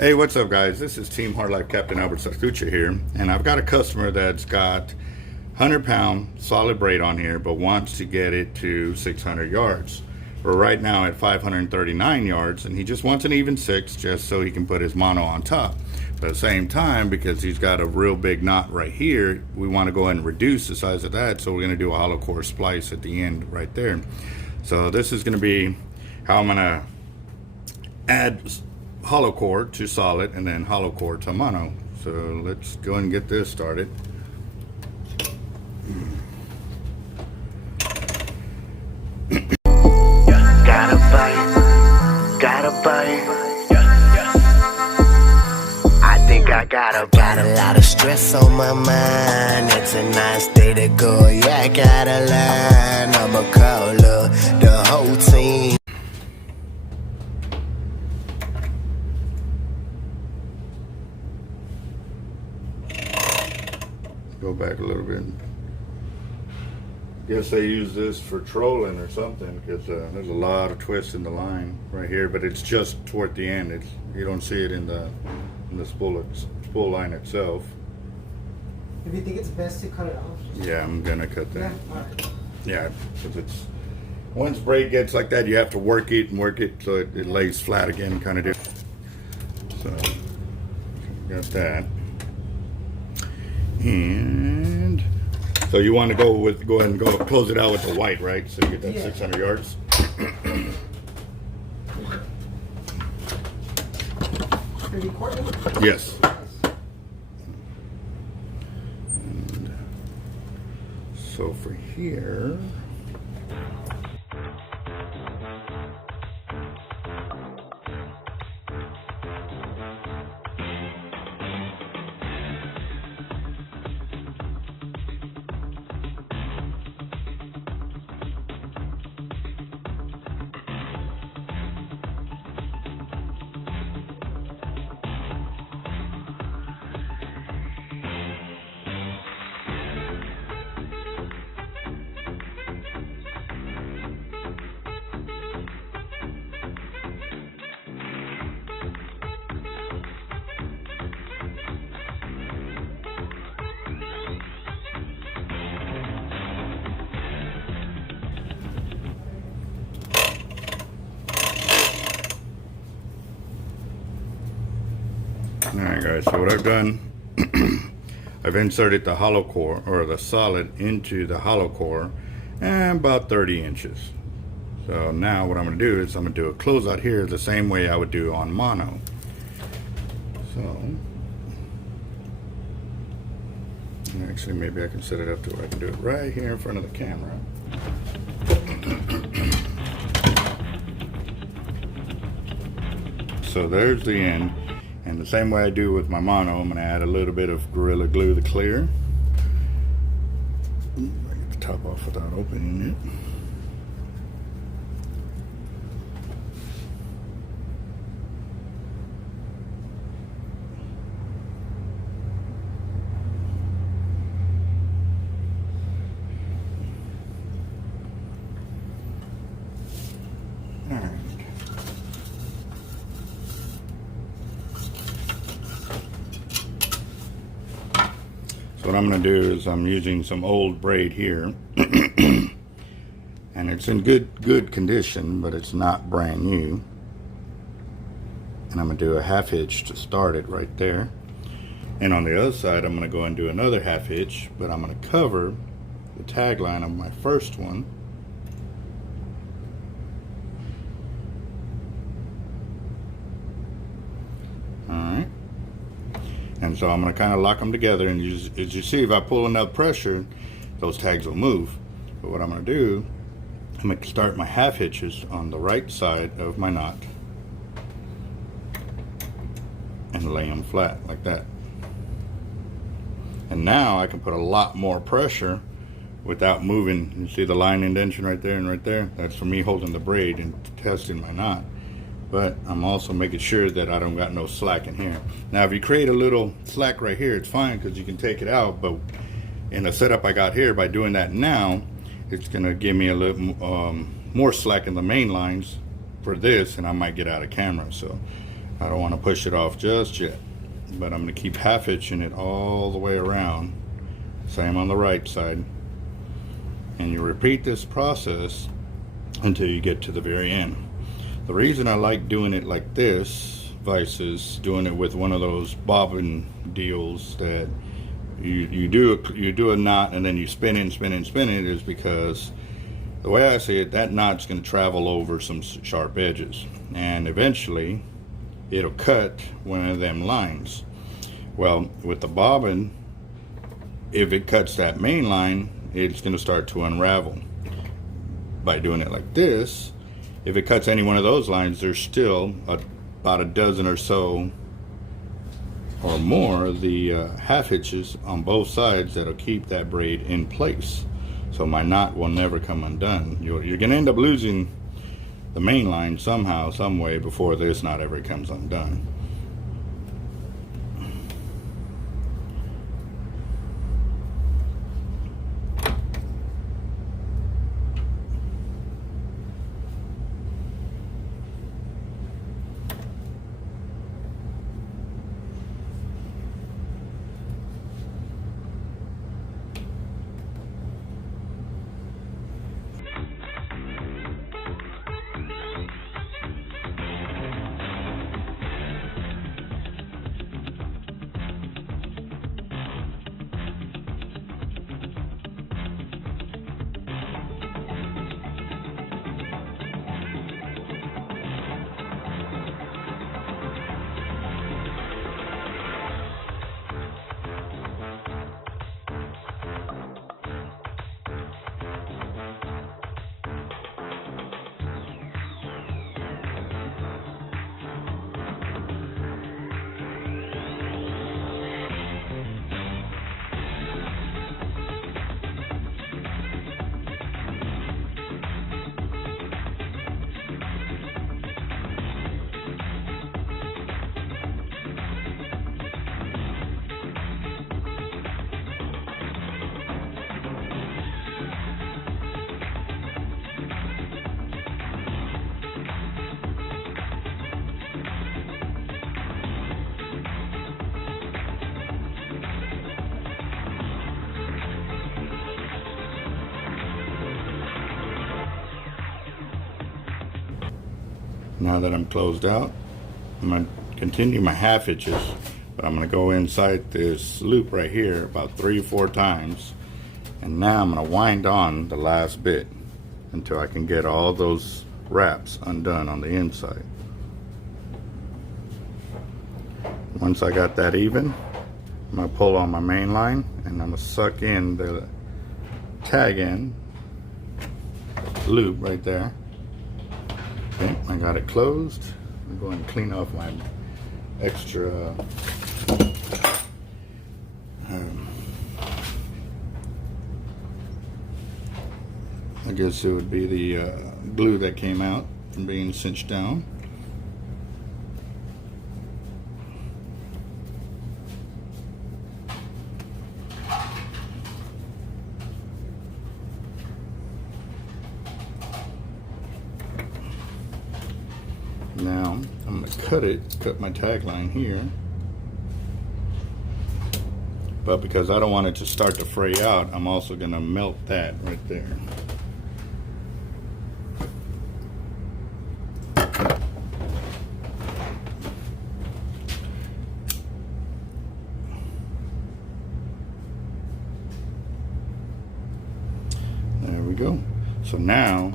Hey, what's up guys? This is Team Hard Life Captain Alberto Zertuche here, and I've got a customer that's got 100-pound solid braid on here but wants to get it to 600 yards. We're right now at 539 yards and he just wants an even 6 just so he can put his mono on top. But at the same time, because he's got a real big knot right here, we want to go ahead and reduce the size of that, so we're going to do a hollow core splice at the end right there. So this is going to be how I'm going to add hollow core to solid and then hollow core to mono. So let's go and get this started. Gotta bite. I think I got a lot of stress on my mind. It's a nice day to go. Yeah, I got a line. I'ma call the whole team. Go back a little bit. Guess they use this for trolling or something, because there's a lot of twists in the line right here, but it's just toward the end. It's, you don't see it in the spool line itself. If you think it's best to cut it off. Yeah, I'm gonna cut that. Yeah, all right. Yeah, because it's, once braid gets like that, you have to work it so it lays flat again, kind of do. So got that. And so you want to go ahead and go close it out with the white, right? So you get that 600 yards. Yes. And so for here, alright guys, so what I've done, I've inserted the hollow core, or the solid, into the hollow core, and about 30 inches. So now what I'm going to do is I'm going to do a closeout here the same way I would do on mono. So, actually maybe I can set it up to where I can do it right here in front of the camera. So there's the end. And the same way I do with my mono, I'm going to add a little bit of Gorilla Glue the clear. I get the top off without opening it. So what I'm going to do is I'm using some old braid here, and it's in good condition, but it's not brand new. And I'm going to do a half hitch to start it right there. And on the other side, I'm going to go and do another half hitch, but I'm going to cover the tagline of my first one. And so I'm going to kind of lock them together, and as you see, if I pull enough pressure, those tags will move. But what I'm going to do, I'm going to start my half hitches on the right side of my knot and lay them flat like that. And now I can put a lot more pressure without moving. You see the line indentation right there and right there? That's for me holding the braid and testing my knot. But I'm also making sure that I don't got no slack in here. Now if you create a little slack right here, it's fine because you can take it out, but in the setup I got here, by doing that now, it's gonna give me a little more slack in the main lines for this, and I might get out of camera. So I don't want to push it off just yet, but I'm going to keep half hitching it all the way around. Same on the right side. And you repeat this process until you get to the very end. The reason I like doing it like this versus doing it with one of those bobbin deals that you do a knot and then you spin it is because the way I see it, that knot's going to travel over some sharp edges, and eventually it'll cut one of them lines. Well, with the bobbin, if it cuts that main line, it's going to start to unravel. By doing it like this, if it cuts any one of those lines, there's still about a dozen or so or more of the half hitches on both sides that'll keep that braid in place. So my knot will never come undone. You're going to end up losing the main line somehow, some way before this knot ever comes undone. Now that I'm closed out, I'm going to continue my half hitches, but I'm going to go inside this loop right here about 3 or 4 times, and now I'm going to wind on the last bit until I can get all those wraps undone on the inside. Once I got that even, I'm going to pull on my main line and I'm going to suck in the tag end loop right there. Okay, I got it closed. I'm going to clean off my extra I guess it would be the glue that came out from being cinched down. Now I'm going to cut my tag line here, but because I don't want it to start to fray out, I'm also going to melt that right there. There we go. So now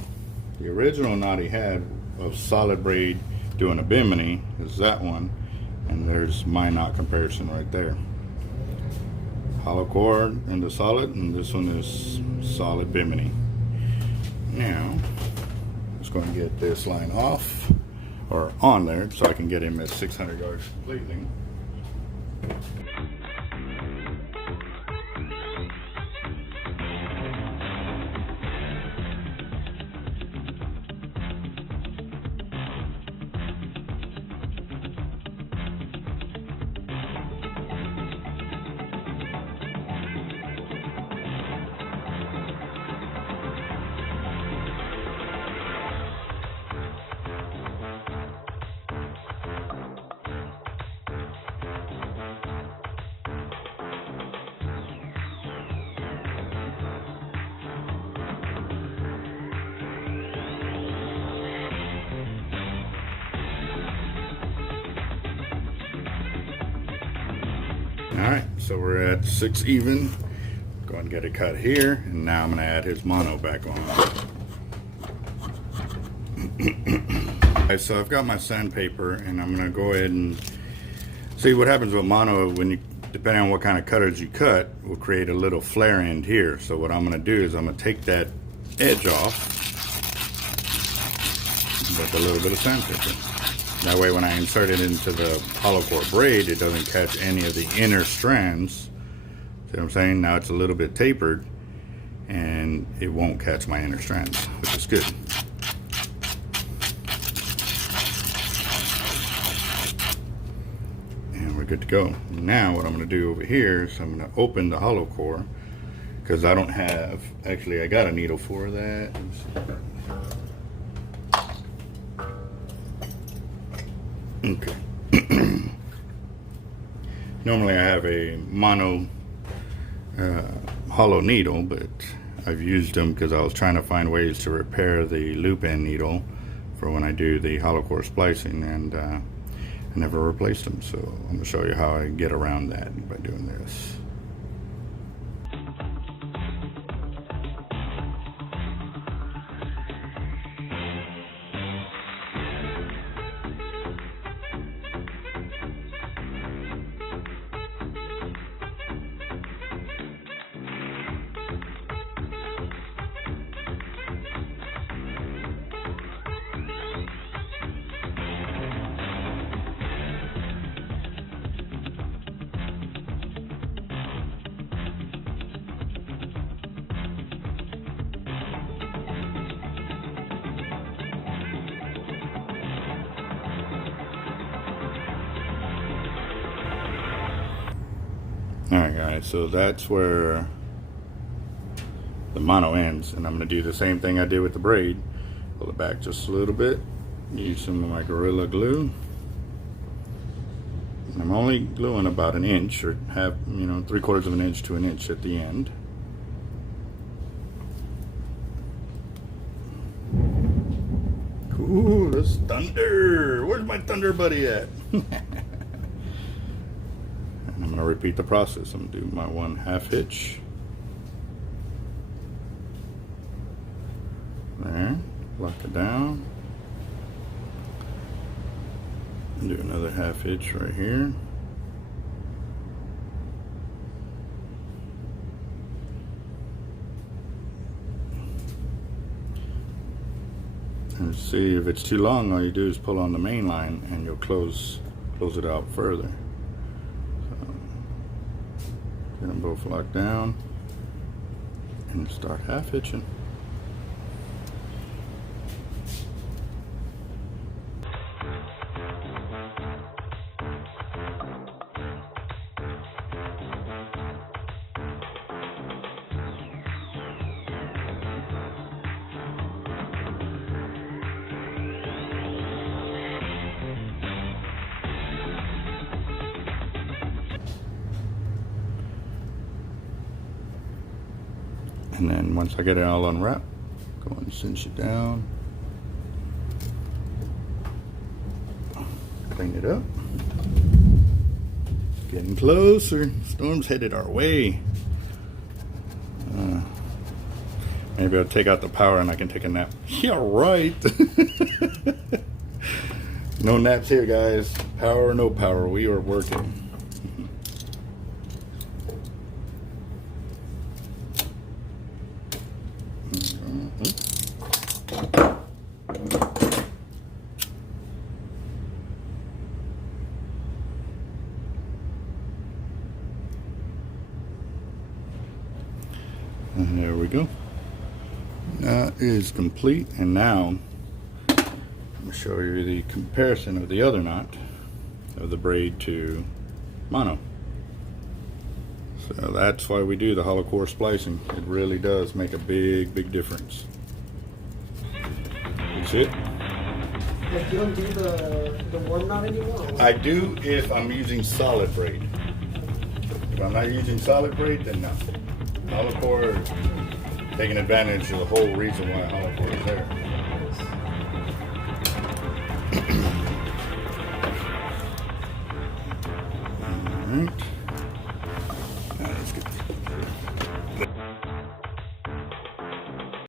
the original knot he had of solid braid doing a bimini is that one, and there's my knot comparison right there. Hollow cord into solid, and this one is solid bimini. Now I'm just going to get this line off or on there so I can get him at 600 yards completely. Alright, so we're at 6 even. Go ahead and get it cut here, and now I'm going to add his mono back on. Alright, so I've got my sandpaper, and I'm going to go ahead and see what happens with mono when you, depending on what kind of cutters you cut, will create a little flare end here. So what I'm going to do is I'm going to take that edge off with a little bit of sandpaper. That way when I insert it into the hollow core braid, it doesn't catch any of the inner strands. See what I'm saying? Now it's a little bit tapered and it won't catch my inner strands, which is good. And we're good to go. Now what I'm going to do over here is I'm going to open the hollow core, because I don't have, actually I got a needle for that. Okay. Normally I have a mono hollow needle, but I've used them because I was trying to find ways to repair the loop end needle for when I do the hollow core splicing, and I never replaced them. So I'm going to show you how I get around that by doing this. Alright guys, so that's where the mono ends, and I'm going to do the same thing I did with the braid. Pull it back just a little bit, use some of my Gorilla Glue. And I'm only gluing about an inch, or have, 3/4 of an inch to an inch at the end. Ooh, that's thunder! Where's my thunder buddy at? I'm going to repeat the process. I'm going to do my 1/2 hitch. There. Lock it down. And do another 1/2 hitch right here. And see, if it's too long, all you do is pull on the main line and you'll close it out further. Get them both locked down and start 1/2 hitching. And then once I get it all unwrapped, go and cinch it down. Clean it up. Getting closer. Storm's headed our way. Maybe I'll take out the power and I can take a nap. Yeah, right. No naps here, guys. Power or no power, we are working. And there we go. That is complete, and now I'm going to show you the comparison of the other knot of the braid to mono. So that's why we do the hollow core splicing. It really does make a big difference. You see it? Like you don't do the warm knot anymore? I do if I'm using solid braid. If I'm not using solid braid, then no. Hollow core, taking advantage of the whole reason why hollow core is there. Alright.